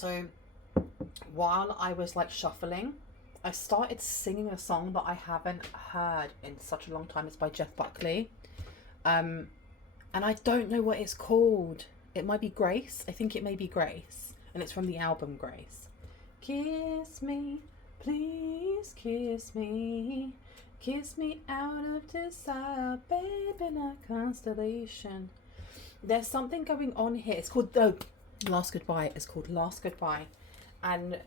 So while I was like shuffling, I started singing a song that I haven't heard in such a long time. It's by Jeff Buckley. Um, and I don't know what it's called. It might be Grace. I think it may be Grace. And it's from the album Grace. Kiss me, please kiss me. Kiss me out of desire, baby, not constellation. There's something going on here. It's called Last Goodbye. It's called Last Goodbye. And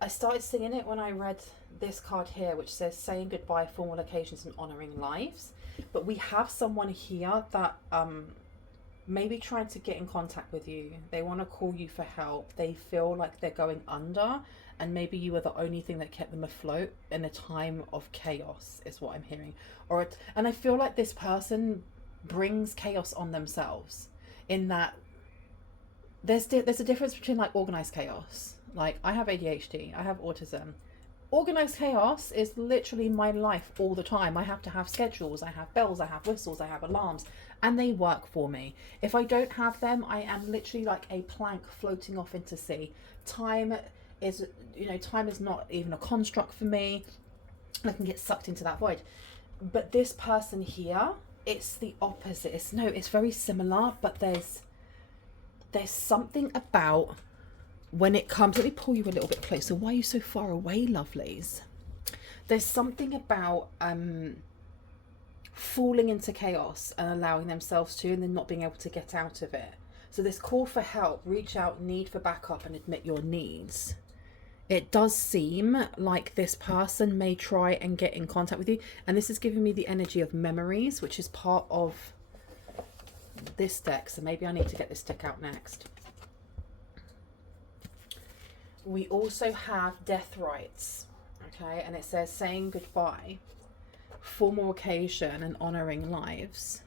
I started singing it when I read this card here, which says saying goodbye, formal occasions and honouring lives. But we have someone here that maybe trying to get in contact with you. They want to call you for help. They feel like they're going under, and maybe you were the only thing that kept them afloat in a time of chaos, is what I'm hearing. And I feel like this person brings chaos on themselves, in that there's a difference between like organized chaos. Like, I have ADHD, I have autism. Organized chaos is literally my life all the time. I have to have schedules, I have bells, I have whistles, I have alarms, and they work for me. If I don't have them, I am literally like a plank floating off into sea. Time is not even a construct for me. I can get sucked into that void. But this person here, it's the opposite. It's very similar, but there's something about when it comes, let me pull you a little bit closer. Why are you so far away, lovelies? There's something about falling into chaos and allowing themselves to, and then not being able to get out of it. So this call for help, reach out, need for backup, and admit your needs. It does seem like this person may try and get in contact with you. And this is giving me the energy of memories, which is part of this deck. So maybe I need to get this deck out next. We also have death rites, okay? And it says saying goodbye, formal occasion and honouring lives.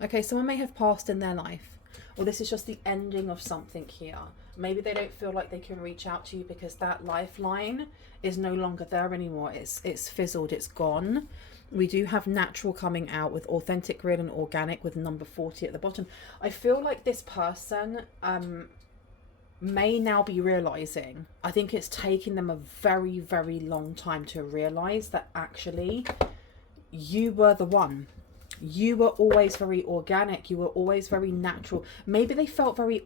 Okay, someone may have passed in their life, or this is just the ending of something here. Maybe they don't feel like they can reach out to you because that lifeline is no longer there anymore. It's fizzled, it's gone. We do have natural coming out with authentic, real and organic with number 40 at the bottom. I feel like this person may now be realizing, I think it's taking them a very, very long time to realize that actually you were the one. You were always very organic. You were always very natural. Maybe they felt very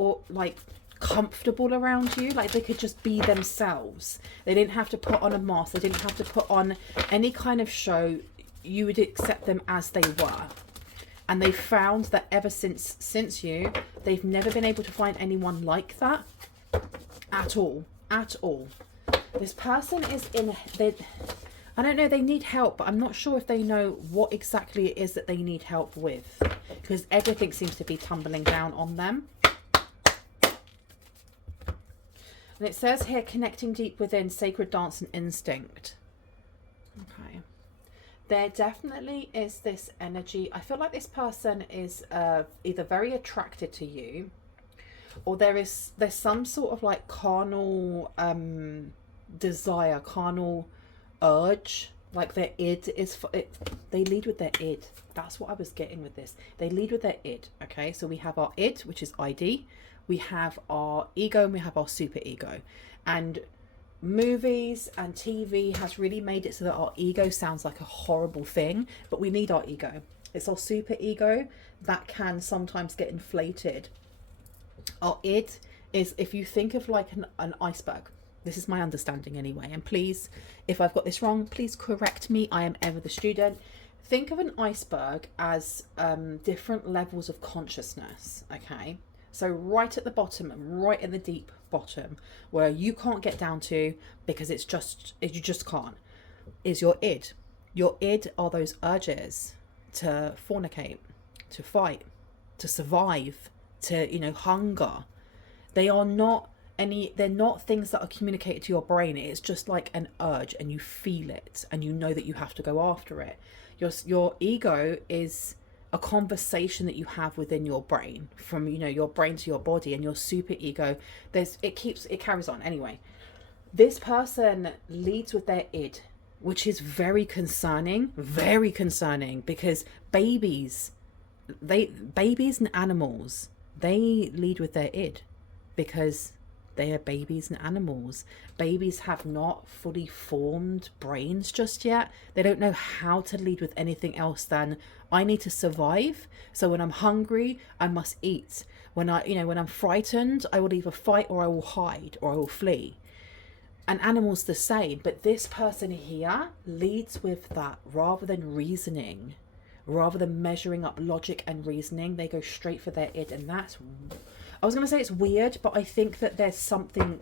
comfortable around you, like they could just be themselves. They didn't have to put on a mask. They didn't have to put on any kind of show. You would accept them as they were. And they found that ever since you, they've never been able to find anyone like that at all. This person is I don't know, they need help, but I'm not sure if they know what exactly it is that they need help with, because everything seems to be tumbling down on them. And it says here, connecting deep within, sacred dance and instinct. Okay. There definitely is this energy. I feel like this person is either very attracted to you, or there's some sort of like carnal desire, carnal urge. Like their id is they lead with their id. That's what I was getting with this. They lead with their id. Okay, so we have our id, which is ID. We have our ego, and we have our super ego. And movies and TV has really made it so that our ego sounds like a horrible thing, but we need our ego. It's our super ego that can sometimes get inflated. Our id is, if you think of like an iceberg, this is my understanding anyway, and please, if I've got this wrong, please correct me. I am ever the student. Think of an iceberg as different levels of consciousness, okay? So right at the bottom and right in the deep bottom, where you can't get down to because you just can't, is your id. Your id are those urges to fornicate, to fight, to survive, to hunger. They're not things that are communicated to your brain. It's just like an urge, and you feel it, and you know that you have to go after it. Your ego is a conversation that you have within your brain, from your brain to your body, and your super ego. It carries on anyway. This person leads with their id, which is very concerning, because babies and animals, they lead with their id because they are babies and animals. Babies have not fully formed brains just yet. They don't know how to lead with anything else than, I need to survive. So when I'm hungry, I must eat. When when I'm frightened, I will either fight or I will hide or I will flee. And animals the same. But this person here leads with that rather than reasoning. Rather than measuring up logic and reasoning, they go straight for their id. And that's, I was going to say it's weird, but I think that there's something,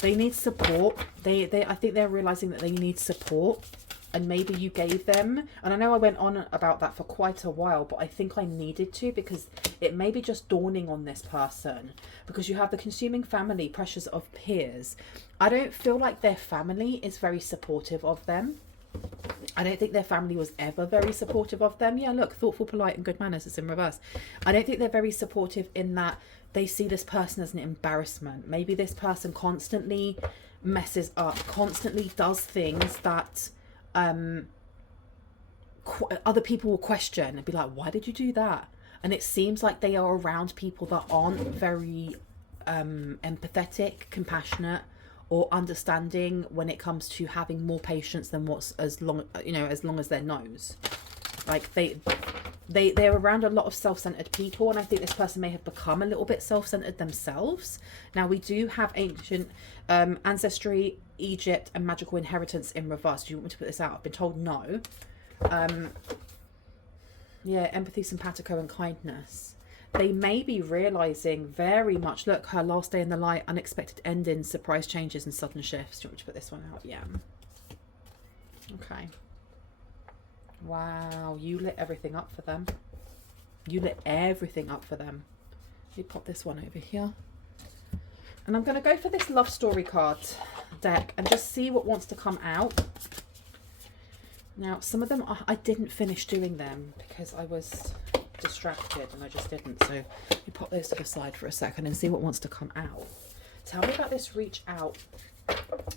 they need support. I think they're realizing that they need support, and maybe you gave them. And I know I went on about that for quite a while, but I think I needed to, because it may be just dawning on this person, because you have the consuming family, pressures of peers. I don't feel like their family is very supportive of them. I don't think their family was ever very supportive of them. Yeah, look, thoughtful, polite, and good manners is in reverse. I don't think they're very supportive in that they see this person as an embarrassment. Maybe this person constantly messes up, constantly does things that other people will question and be like, why did you do that? And it seems like they are around people that aren't very empathetic, compassionate, or understanding when it comes to having more patience than what's as long as their nose. Like they're around a lot of self-centered people, and I think this person may have become a little bit self-centered themselves. Now we do have ancient ancestry, Egypt, and magical inheritance in reverse. Do you want me to put this out? I've been told no. Yeah, empathy, simpatico, and kindness. They may be realizing very much, look, her last day in the light, unexpected endings, surprise changes, and sudden shifts. Do you want me to put this one out? Yeah. Okay. Wow, you lit everything up for them. You lit everything up for them. Let me pop this one over here. And I'm going to go for this love story card deck and just see what wants to come out. Now, some of them, I didn't finish doing them because I was distracted and I just didn't. So you pop those to the side for a second and see what wants to come out. Tell me about this reach out,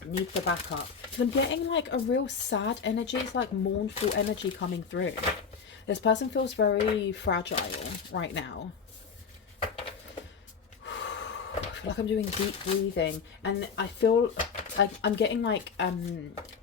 need for backup. Because I'm getting like a real sad energy. It's like mournful energy coming through. This person feels very fragile right now. I feel like I'm doing deep breathing, and I feel like I'm getting like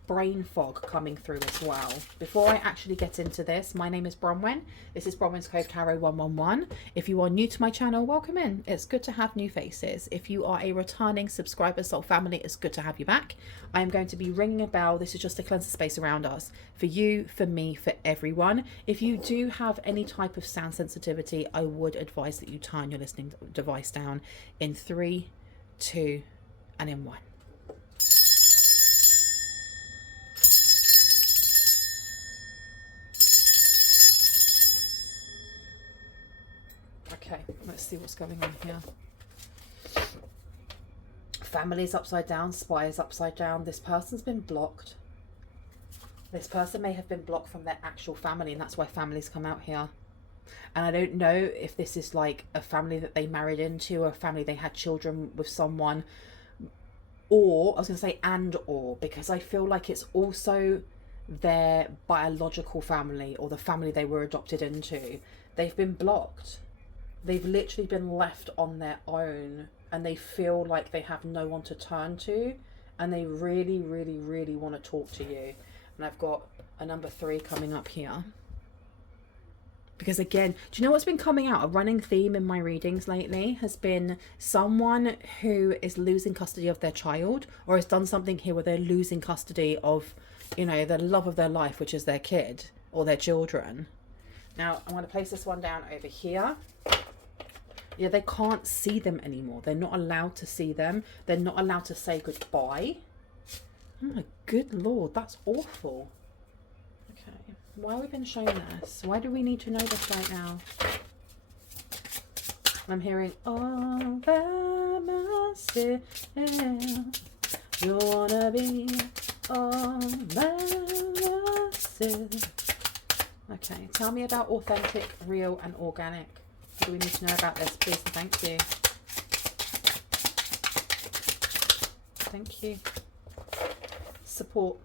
brain fog coming through as well. Before I actually get into this, my name is Bronwyn. This is Bronwyn's Cove Tarot 111. If you are new to my channel, welcome in. It's good to have new faces. If you are a returning subscriber, soul family, it's good to have you back. I am going to be ringing a bell. This is just to cleanse the space around us. For you, for me, for everyone. If you do have any type of sound sensitivity, I would advise that you turn your listening device down in 3, 2, and in 1. Okay, let's see what's going on here. Family's upside down, spy is upside down. This person's been blocked. This person may have been blocked from their actual family, and that's why families come out here. And I don't know if this is like a family that they married into, or a family they had children with someone, or I was going to say and or, because I feel like it's also their biological family or the family they were adopted into. They've been blocked. They've literally been left on their own, and they feel like they have no one to turn to, and they really, really, really want to talk to you. And I've got a number 3 coming up here. Because again, do you know what's been coming out? A running theme in my readings lately has been someone who is losing custody of their child, or has done something here where they're losing custody of, you know, the love of their life, which is their kid or their children. Now, I'm going to place this one down over here. Yeah, they can't see them anymore. They're not allowed to see them. They're not allowed to say goodbye. Oh my good Lord, that's awful. Okay, why have we been shown this? Why do we need to know this right now? I'm hearing all by myself. You wanna be all by myself. Okay, tell me about authentic, real, and organic. What do we need to know about this, please? Thank you. Thank you. Support.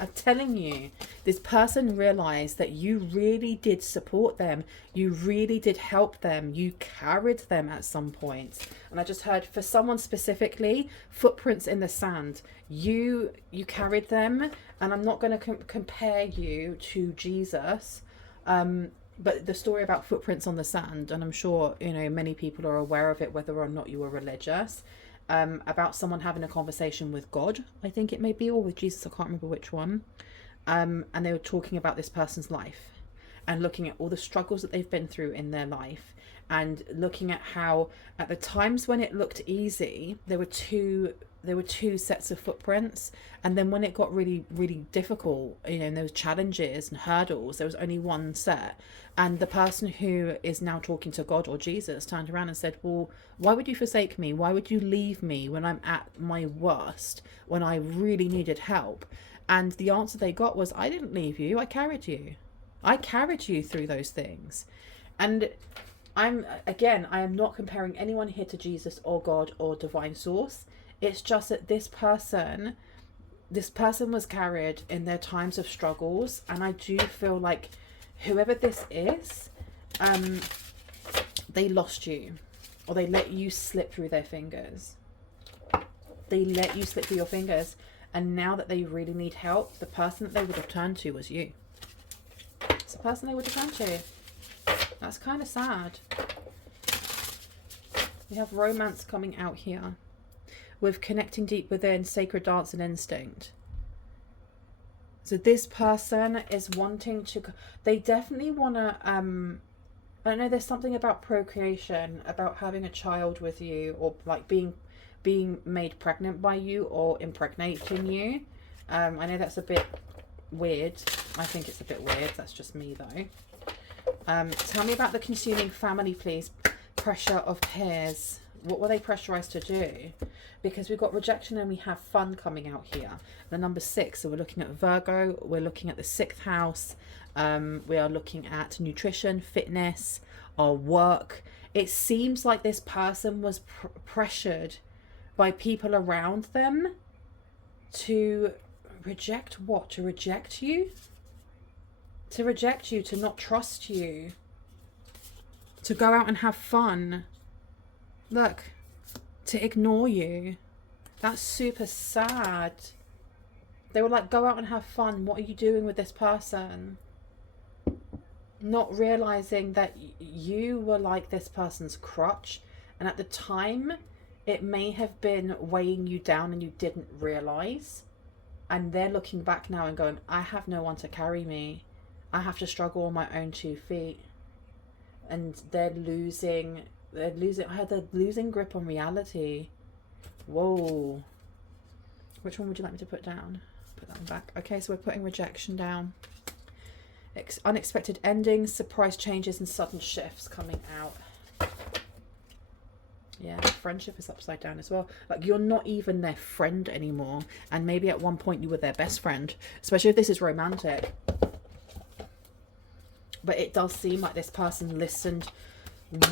I'm telling you, This person realized that you really did support them. You really did help them. You carried them at some point. And I just heard, for someone specifically, footprints in the sand. You carried them. And I'm not going to compare you to Jesus. But the story about footprints on the sand, and I'm sure, you know, many people are aware of it, whether or not you are religious, about someone having a conversation with God, I think it may be, or with Jesus, I can't remember which one. And they were talking about this person's life and looking at all the struggles that they've been through in their life, and looking at how at the times when it looked easy, there were two sets of footprints, and then when it got really, really difficult, you know, and there was challenges and hurdles, there was only one set. And the person who is now talking to God or Jesus turned around and said, well, why would you forsake me? Why would you leave me when I'm at my worst, when I really needed help? And the answer they got was, I didn't leave you, I carried you. I carried you through those things. And I am not comparing anyone here to Jesus or God or divine source. It's just that this person was carried in their times of struggles. And I do feel like whoever this is, they lost you, or they let you slip through their fingers. They let you slip through your fingers. And now that they really need help, the person that they would have turned to was you. It's the person they would have turned to. That's kind of sad. We have romance coming out here with connecting deep within, sacred dance and instinct. So this person is wanting to, they definitely want to, I don't know, there's something about procreation, about having a child with you, or like being made pregnant by you or impregnating you. I know that's a bit weird. I think it's a bit weird. That's just me though. Tell me about the consuming family, please. Pressure of peers. What were they pressurized to do? Because we've got rejection and we have fun coming out here. The number 6, so we're looking at Virgo, we're looking at the 6th house, we are looking at nutrition, fitness, our work. It seems like this person was pressured by people around them to reject what? To reject you? To reject you, to not trust you, to go out and have fun. Look, to ignore you. That's super sad. They were like, go out and have fun. What are you doing with this person? Not realizing that you were like this person's crutch. And at the time, it may have been weighing you down and you didn't realize. And they're looking back now and going, I have no one to carry me. I have to struggle on my own 2 feet. And they're losing grip on reality. Whoa. Which one would you like me to put down? Put that one back. Okay, so we're putting rejection down. Unexpected endings, surprise changes and sudden shifts coming out. Yeah, friendship is upside down as well. Like, you're not even their friend anymore. And maybe at one point you were their best friend. Especially if this is romantic. But it does seem like this person listened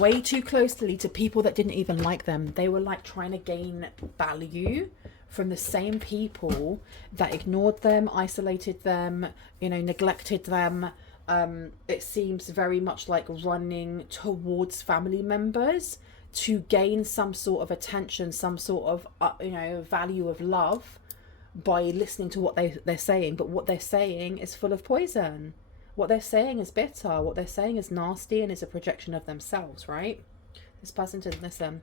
way too closely to people that didn't even like them. They were like trying to gain value from the same people that ignored them, isolated them, you know, neglected them. It seems very much like running towards family members to gain some sort of attention, some sort of, you know, value of love by listening to what they're saying. But what they're saying is full of poison. What they're saying is bitter. What they're saying is nasty and is a projection of themselves, right? This person didn't listen.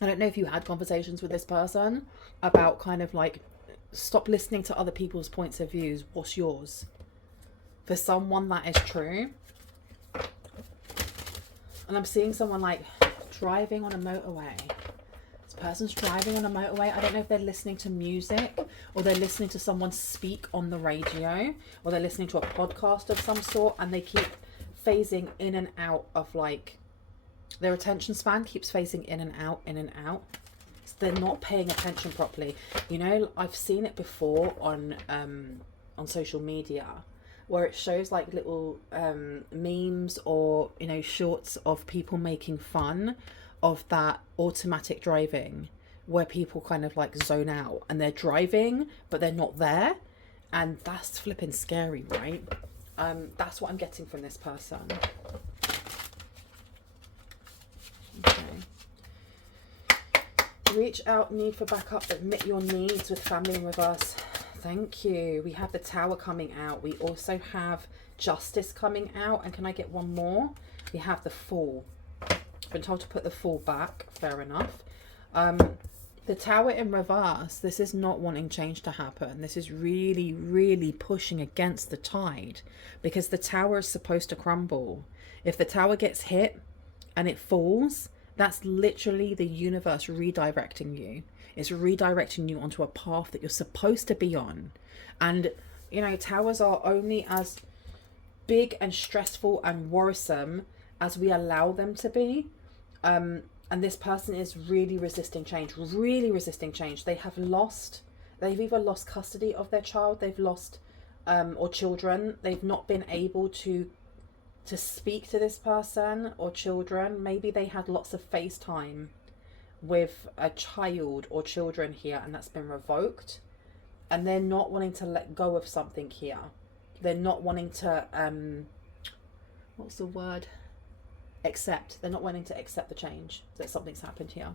I don't know if you had conversations with this person about kind of like, stop listening to other people's points of views. What's yours? For someone, that is true. And I'm seeing someone like driving on a motorway. This person's driving on a motorway. I don't know if they're listening to music, or they're listening to someone speak on the radio, or they're listening to a podcast of some sort, and they keep phasing in and out of, like, their attention span keeps phasing in and out, in and out. So they're not paying attention properly. You know, I've seen it before on social media, where it shows like little memes or, you know, shorts of people making fun of that automatic driving, where people kind of like zone out and they're driving but they're not there, And that's flipping scary, right? That's what I'm getting from this person. Okay. Reach out, need for backup, admit your needs with family in reverse. Thank you. We have the Tower coming out. We also have Justice coming out. And can I get one more? We have the Fool. I've been told to put the Fool back. Fair enough. The Tower in reverse, this is not wanting change to happen. This is really, really pushing against the tide, because the Tower is supposed to crumble. If the Tower gets hit and it falls, that's literally the universe redirecting you. It's redirecting you onto a path that you're supposed to be on. And, you know, towers are only as big and stressful and worrisome as we allow them to be. And this person is really resisting change, really resisting change. They've either lost custody of their child, they've lost, or children. They've not been able to speak to this person or children. Maybe they had lots of FaceTime with a child or children here, and that's been revoked. And they're not wanting to let go of something here. They're not wanting to, what's the word? Accept. They're not wanting to accept the change that something's happened here.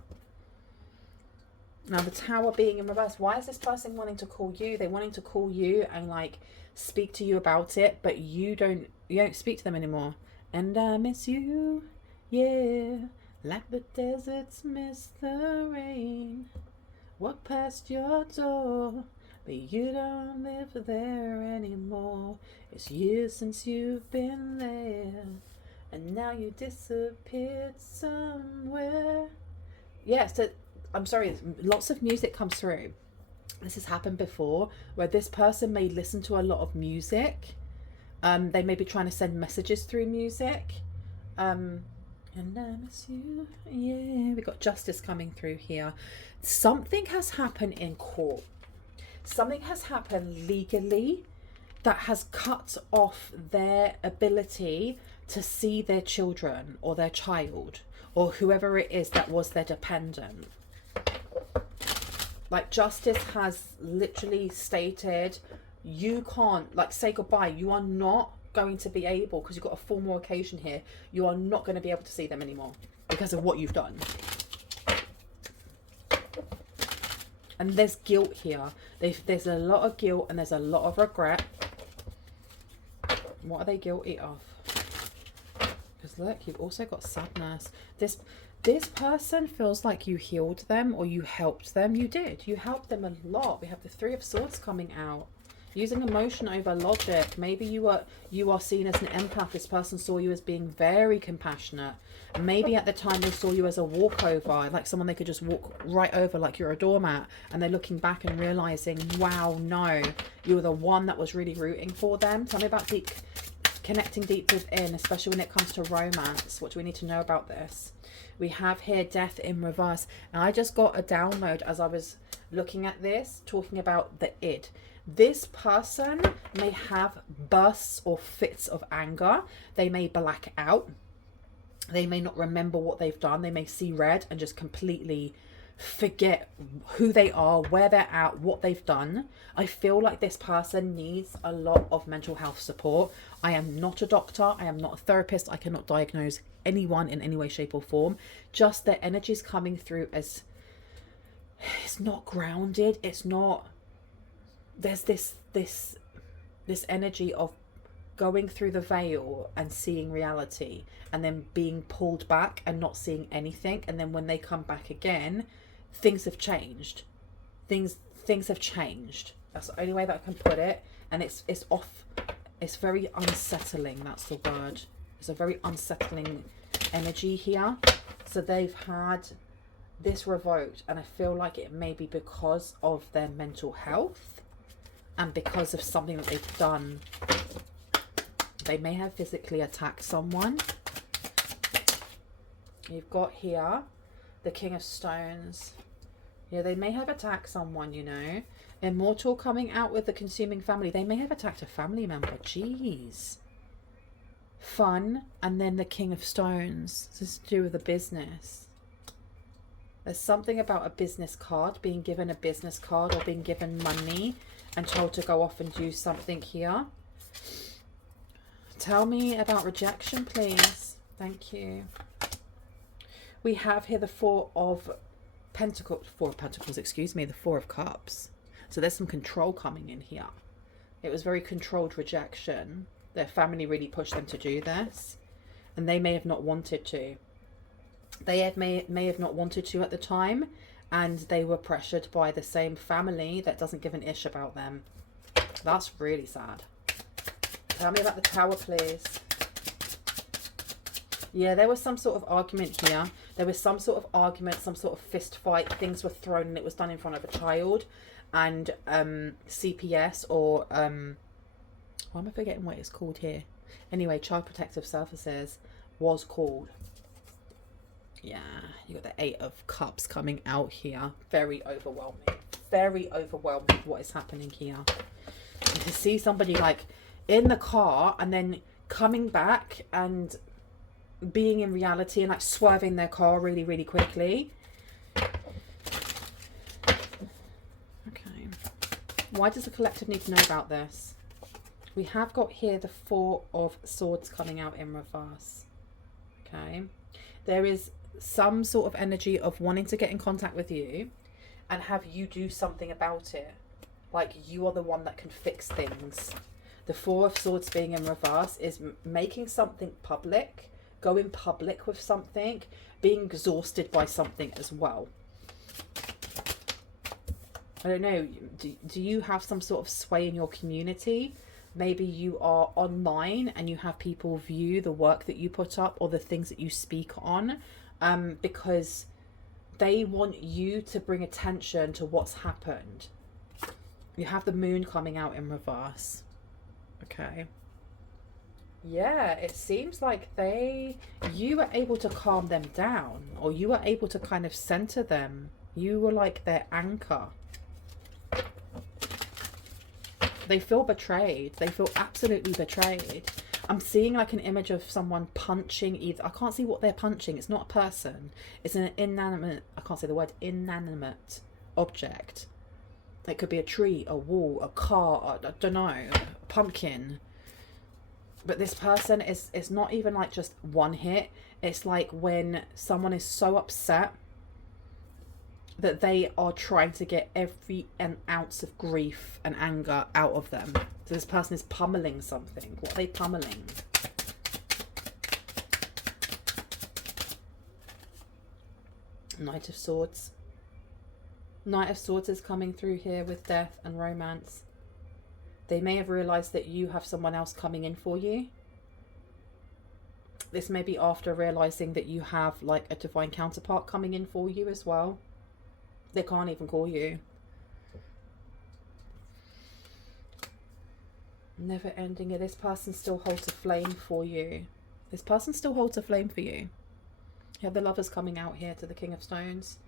Now the Tower being in reverse, why is this person wanting to call you? They're wanting to call you and like speak to you about it, but you don't speak to them anymore. And I miss you, yeah, like the deserts miss the rain. Walk past your door, but you don't live there anymore. It's years since you've been there, and now you disappeared somewhere. Yeah, so I'm sorry, lots of music comes through. This has happened before, where this person may listen to a lot of music. They may be trying to send messages through music. And I miss you. Yeah, we got Justice coming through here. Something has happened in court. Something has happened legally that has cut off their ability to see their children or their child or whoever it is that was their dependent. Like Justice has literally stated, you can't, like, say goodbye. You are not going to be able, because you've got a formal occasion here, you are not going to be able to see them anymore because of what you've done. And there's guilt here. There's a lot of guilt and there's a lot of regret. What are they guilty of? Because look, you've also got sadness. This person feels like you healed them or you helped them. You did. You helped them a lot. We have the Three of Swords coming out. Using emotion over logic. Maybe you are seen as an empath. This person saw you as being very compassionate. Maybe at the time they saw you as a walkover, like someone they could just walk right over like you're a doormat, and they're looking back and realizing, wow, no, you were the one that was really rooting for them. Tell me about connecting deep within, especially when it comes to romance. What do we need to know about this? We have here Death in reverse. And I just got a download as I was looking at this, talking about the id. This person may have bursts or fits of anger. They may black out. They may not remember what they've done. They may see red and just completely forget who they are, where they're at, what they've done. I feel like this person needs a lot of mental health support. I am not a doctor. I am not a therapist. I cannot diagnose anyone in any way, shape or form. Just their energy's coming through as, it's not grounded. It's not, there's this energy of going through the veil and seeing reality, and then being pulled back and not seeing anything. And then when they come back again, things have changed. Things have changed. That's the only way that I can put it. And it's off. It's very unsettling. That's the word. It's a very unsettling energy here. So they've had this revoked, and I feel like it may be because of their mental health and because of something that they've done. They may have physically attacked someone. You've got here the King of Stones. Yeah, they may have attacked someone, you know. Immortal coming out with the Consuming Family. They may have attacked a family member. Jeez. Fun. And then the King of Stones. This is to do with a business. There's something about a business card, being given a business card or being given money. and told to go off and do something here. Tell me about rejection, please. Thank you. We have here the Four of Pentacles, excuse me, the Four of Cups. So there's some control coming in here. It was very controlled rejection. Their family really pushed them to do this, and they may have not wanted to. They may have not wanted to at the time, and they were pressured by the same family that doesn't give an ish about them. That's really sad. Tell me about the Tower, please. Yeah, there was some sort of argument here. There was some sort of argument, some sort of fist fight. Things were thrown and it was done in front of a child. And CPS or... why am I forgetting what it's called here? Anyway, Child Protective Services was called. Yeah, you got the Eight of Cups coming out here. Very overwhelming. Very overwhelming what is happening here. You can see somebody like in the car and then coming back and being in reality and like swerving their car really, really quickly. Okay. Why does the collective need to know about this? We have got here the Four of Swords coming out in reverse. Okay. There is some sort of energy of wanting to get in contact with you and have you do something about it. Like you are the one that can fix things. The Four of Swords being in reverse is making something public, going public with something, being exhausted by something as well. I don't know, do you have some sort of sway in your community? Maybe you are online and you have people view the work that you put up or the things that you speak on, because they want you to bring attention to what's happened. You have the Moon coming out in reverse. Okay. Yeah, it seems like you were able to calm them down, or you were able to kind of center them. You were like their anchor. They feel betrayed. They feel absolutely betrayed. I'm seeing like an image of someone punching either. I can't see what they're punching. It's not a person. It's an inanimate, I can't say the word, inanimate object. It could be a tree, a wall, a car, I don't know, a pumpkin. But this person is not even like just one hit. It's like when someone is so upset that they are trying to get every an ounce of grief and anger out of them. So this person is pummeling something. What are they pummeling? Knight of Swords. Knight of Swords is coming through here with death and romance. They may have realised that you have someone else coming in for you. This may be after realising that you have like a divine counterpart coming in for you as well. They can't even call you. Never ending it. This person still holds a flame for you. This person still holds a flame for you. You have the Lovers coming out here to the King of Stones.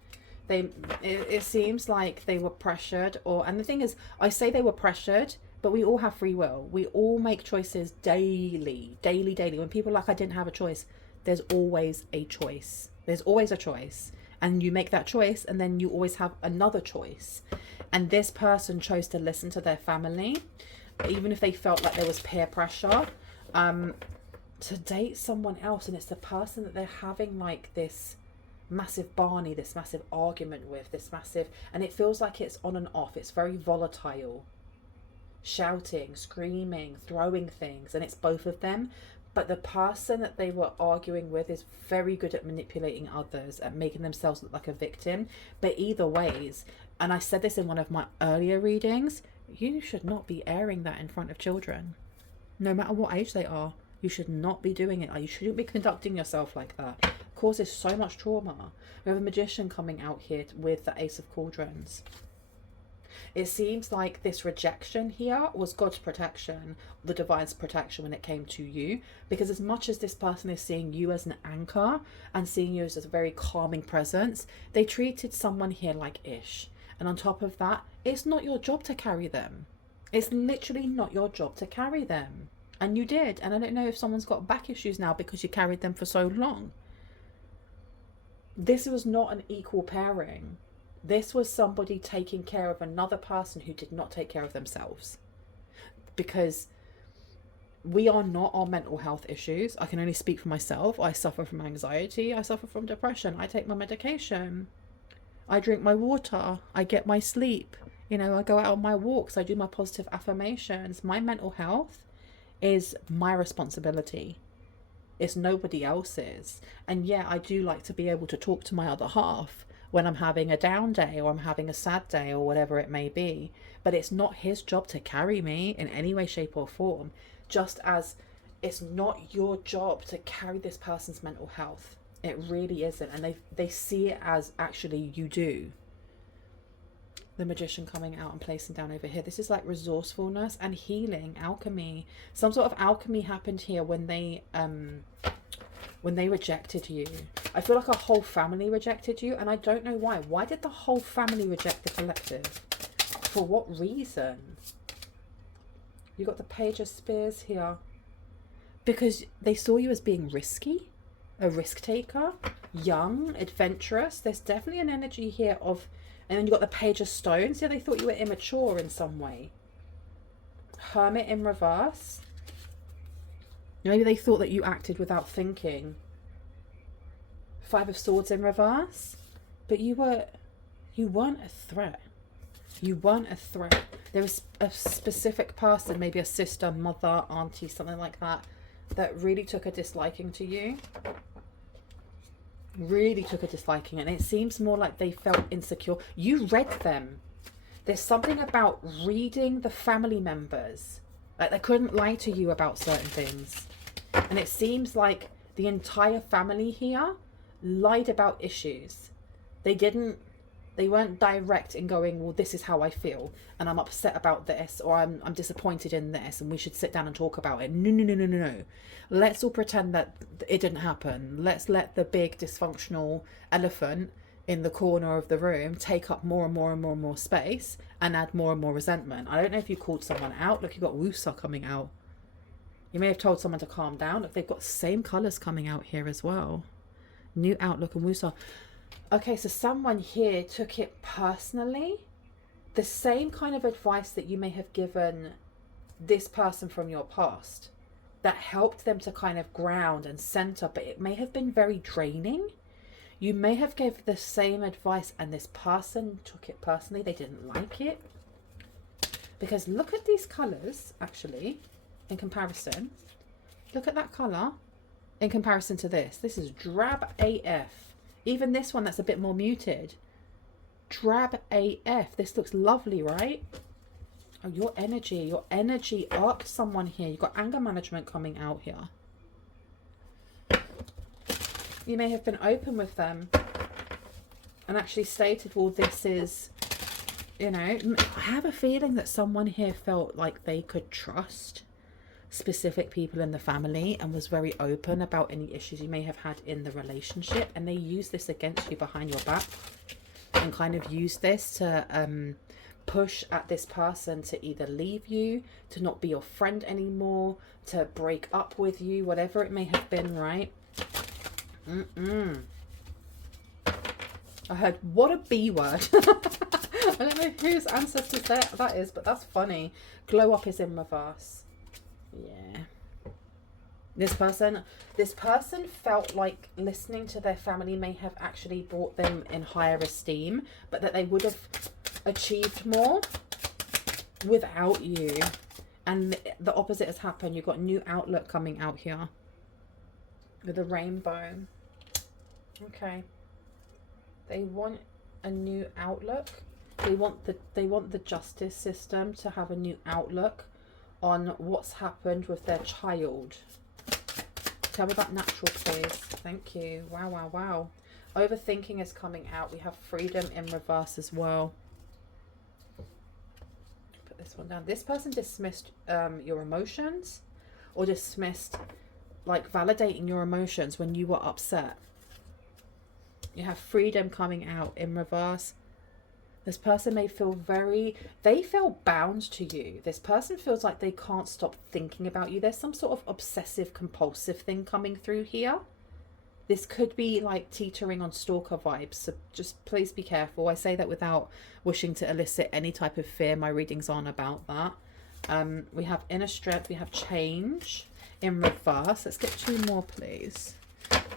It seems like they were pressured, and the thing is, I say they were pressured, but we all have free will. We all make choices daily. When people are like, I didn't have a choice, there's always a choice. There's always a choice. And you make that choice, and then you always have another choice. And this person chose to listen to their family, even if they felt like there was peer pressure, to date someone else. And it's the person that they're having like this massive Barney, this massive argument with, this massive, and it feels like it's on and off. It's very volatile. Shouting, screaming, throwing things, and it's both of them. But the person that they were arguing with is very good at manipulating others, at making themselves look like a victim. But either ways, and I said this in one of my earlier readings, you should not be airing that in front of children. No matter what age they are, you should not be doing it. You shouldn't be conducting yourself like that. It causes so much trauma. We have a Magician coming out here with the Ace of Cauldrons. It seems like this rejection here was God's protection, the divine's protection when it came to you. Because as much as this person is seeing you as an anchor and seeing you as a very calming presence, they treated someone here like ish. And on top of that, it's not your job to carry them. It's literally not your job to carry them. And you did. And I don't know if someone's got back issues now because you carried them for so long. This was not an equal pairing. This was somebody taking care of another person who did not take care of themselves. Because we are not our mental health issues. I can only speak for myself. I suffer from anxiety. I suffer from depression. I take my medication. I drink my water. I get my sleep. You know, I go out on my walks. I do my positive affirmations. My mental health is my responsibility. It's nobody else's. And yeah, I do like to be able to talk to my other half when I'm having a down day or I'm having a sad day or whatever it may be. But it's not his job to carry me in any way, shape or form. Just as it's not your job to carry this person's mental health. It really isn't. And they see it as actually you do. The Magician coming out and placing down over here. This is like resourcefulness and healing, alchemy. Some sort of alchemy happened here when they rejected you. I feel like a whole family rejected you, and I don't know why. Why did the whole family reject the collective? For what reason? You got the Page of Spears here. Because they saw you as being risky, a risk taker, young, adventurous. There's definitely an energy here of... And then you got the Page of Stones. Yeah, they thought you were immature in some way. Hermit in reverse. Maybe they thought that you acted without thinking. Five of Swords in reverse. But you weren't a threat. You weren't a threat. There was a specific person, maybe a sister, mother, auntie, something like that, that really took a disliking to you. Really took a disliking, and it seems more like they felt insecure. You read them. There's something about reading the family members. Like they couldn't lie to you about certain things. And it seems like the entire family here lied about issues. They weren't direct in going, well, this is how I feel and I'm upset about this, or I'm disappointed in this and we should sit down and talk about it. No. Let's all pretend that it didn't happen. Let's let the big dysfunctional elephant in the corner of the room take up more and more space and add more and more resentment. I don't know if you called someone out. Look, you've got Wusa coming out. You may have told someone to calm down. Look, they've got the same colours coming out here as well. New Outlook and Wusa. Okay, so someone here took it personally. The same kind of advice that you may have given this person from your past that helped them to kind of ground and center, but it may have been very draining. You may have gave the same advice and this person took it personally. They didn't like it. Because look at these colors, actually, in comparison. Look at that color in comparison to this. This is drab AF. Even this one that's a bit more muted. Drab AF. This looks lovely, right? Oh, your energy arced someone here. You've got anger management coming out here. You may have been open with them and actually stated, well, this is, you know, I have a feeling that someone here felt like they could trust specific people in the family and was very open about any issues you may have had in the relationship, and they use this against you behind your back and kind of use this to push at this person to either leave you, to not be your friend anymore, to break up with you, whatever it may have been, right? I heard, what a B word. I don't know whose ancestors that is, but that's funny. Glow up is in reverse. Yeah. This person felt like listening to their family may have actually brought them in higher esteem, but that they would have achieved more without you. And the opposite has happened. You've got New Outlook coming out here with a rainbow. Okay. They want a new outlook. They want the justice system to have a new outlook on what's happened with their child. Tell me about natural, please. Thank you. Wow. Overthinking is coming out. We have freedom in reverse as well. Put this one down. This person dismissed your emotions, or dismissed, like, validating your emotions when you were upset. You have freedom coming out in reverse. This person may feel they feel bound to you. This person feels like they can't stop thinking about you. There's some sort of obsessive compulsive thing coming through here. This could be like teetering on stalker vibes, so just please be careful. I say that without wishing to elicit any type of fear. My readings aren't about that. We have inner strength, we have change in reverse. Let's get 2 more, please,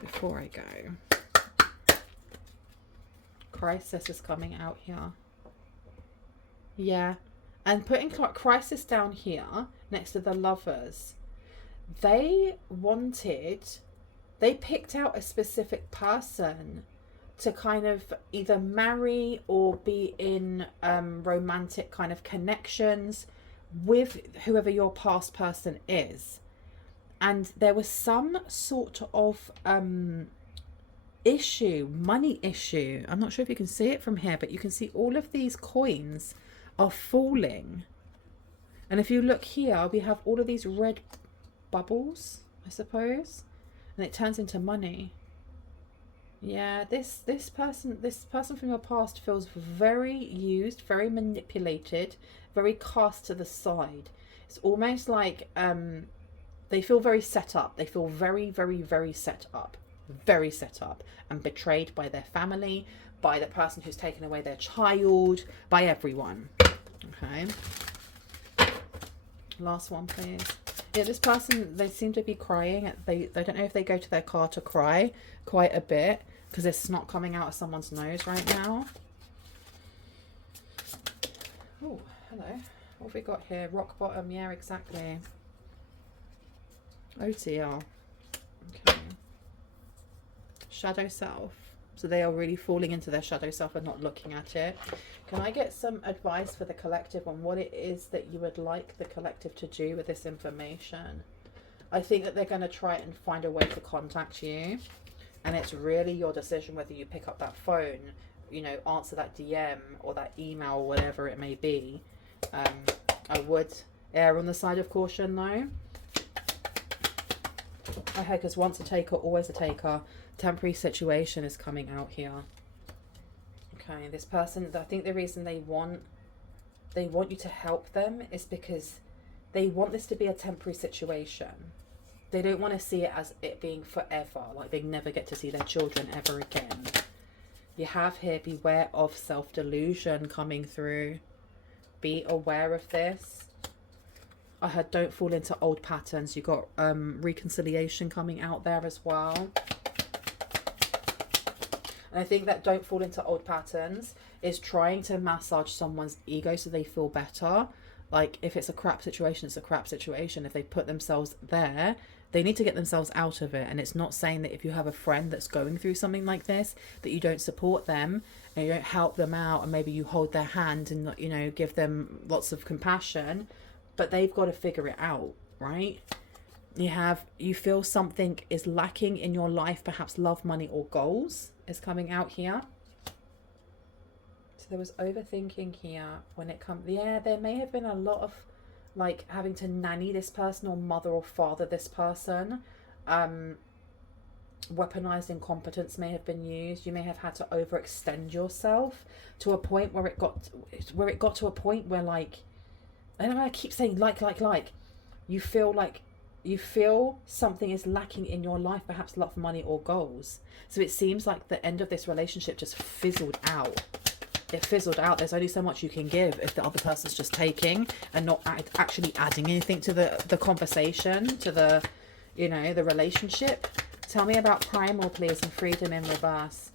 before I go. Crisis is coming out here. Yeah. And putting crisis down here next to the lovers. They picked out a specific person to kind of either marry or be in romantic kind of connections with whoever your past person is. And there was some sort of money issue. I'm not sure if you can see it from here, but you can see all of these coins are falling. And if you look here, we have all of these red bubbles, I suppose, and it turns into money. Yeah, this person from your past feels very used, very manipulated, very cast to the side. It's almost like they feel very set up. They feel very, very, very set up, and betrayed by their family, by the person who's taken away their child, by everyone. Okay. Last one, please. Yeah, this person, they seem to be crying. They don't know if they go to their car to cry quite a bit because there's snot coming out of someone's nose right now. Oh, hello. What have we got here? Rock bottom. Yeah, exactly. OTR. Okay. Shadow self. So they are really falling into their shadow self and not looking at it. Can I get some advice for the collective on what it is that you would like the collective to do with this information? I think that they're going to try and find a way to contact you. And it's really your decision whether you pick up that phone, you know, answer that DM or that email or whatever it may be. I would err on the side of caution though. Okay, because once a taker, always a taker. Temporary situation is coming out here. Okay, this person, I think the reason they want you to help them is because they want this to be a temporary situation. They don't want to see it as it being forever, like they never get to see their children ever again. You have here, beware of self-delusion coming through. Be aware of this. I heard don't fall into old patterns. You got reconciliation coming out there as well. And I think that don't fall into old patterns is trying to massage someone's ego so they feel better. Like if it's a crap situation, it's a crap situation. If they put themselves there, they need to get themselves out of it. And it's not saying that if you have a friend that's going through something like this, that you don't support them and you don't help them out and maybe you hold their hand and, you know, give them lots of compassion, but they've got to figure it out, right? You feel something is lacking in your life, perhaps love, money, or goals is coming out here. So there was overthinking here when it comes. Yeah, there may have been a lot of like having to nanny this person or mother or father this person. Weaponized incompetence may have been used. You may have had to overextend yourself to a point where it got to a point where, like, I don't know, I keep saying like you feel something is lacking in your life, perhaps love, money, or goals. So it seems like the end of this relationship just fizzled out. It fizzled out. There's only so much you can give if the other person's just taking and not actually adding anything to the conversation, to the, you know, the relationship. Tell me about primal, please, and freedom in reverse.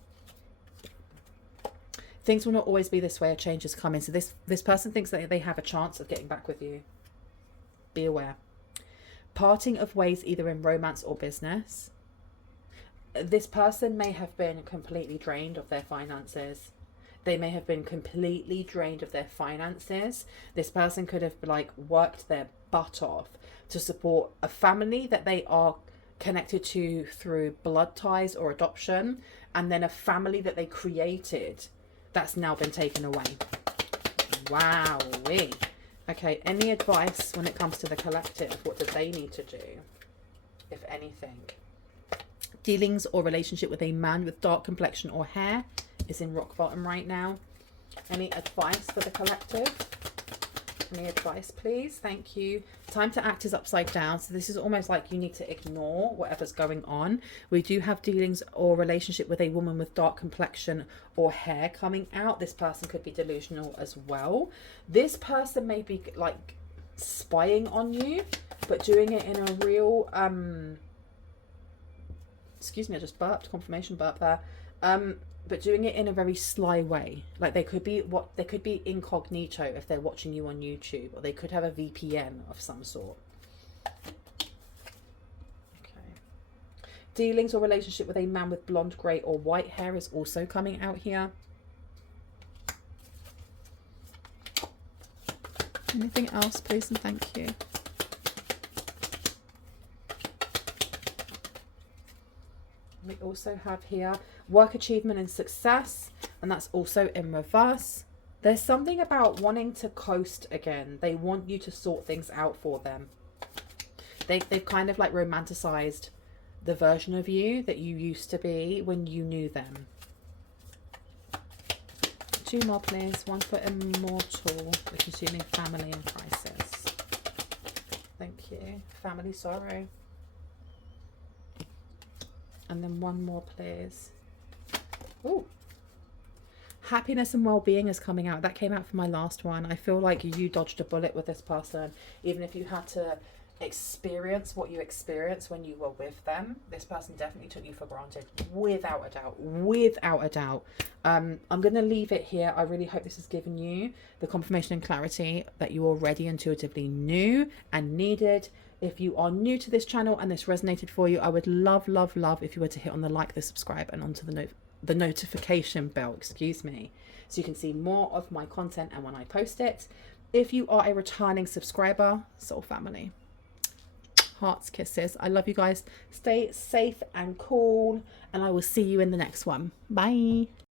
Things will not always be this way. A change is coming. So this person thinks that they have a chance of getting back with you. Be aware. Parting of ways either in romance or business. This person may have been completely drained of their finances. They may have been completely drained of their finances. This person could have like worked their butt off to support a family that they are connected to through blood ties or adoption, and then a family that they created that's now been taken away. Wowee. Okay, any advice when it comes to the collective? What do they need to do, if anything? Dealings or relationship with a man with dark complexion or hair is in rock bottom right now. Any advice for the collective? Give me advice, please. Thank you. Time to act is upside down. So this is almost like you need to ignore whatever's going on. We do have dealings or relationship with a woman with dark complexion or hair coming out. This person could be delusional as well. This person may be like spying on you, but doing it in a real, excuse me, I just burped, confirmation burp there. But doing it in a very sly way. Like they could be incognito if they're watching you on YouTube, or they could have a VPN of some sort. Okay. Dealings or relationship with a man with blonde, grey or white hair is also coming out here. Anything else, please and thank you. We also have here work achievement and success, and that's also in reverse. There's something about wanting to coast again. They want you to sort things out for them. They've kind of like romanticized the version of you that you used to be when you knew them. 2 more please. One for immortal, which is assuming family and crisis. Thank you. Family sorrow. And then 1 more please. Oh, happiness and well-being is coming out. That came out for my last one. I feel like you dodged a bullet with this person. Even if you had to experience what you experienced when you were with them, this person definitely took you for granted, without a doubt. Without a doubt. I'm going to leave it here. I really hope this has given you the confirmation and clarity that you already intuitively knew and needed. If you are new to this channel and this resonated for you, I would love, love, love if you were to hit on the like, the subscribe, and onto the notification bell, excuse me, so you can see more of my content and when I post it. If you are a returning subscriber, soul family, hearts, kisses. I love you guys. Stay safe and cool, and I will see you in the next one. Bye.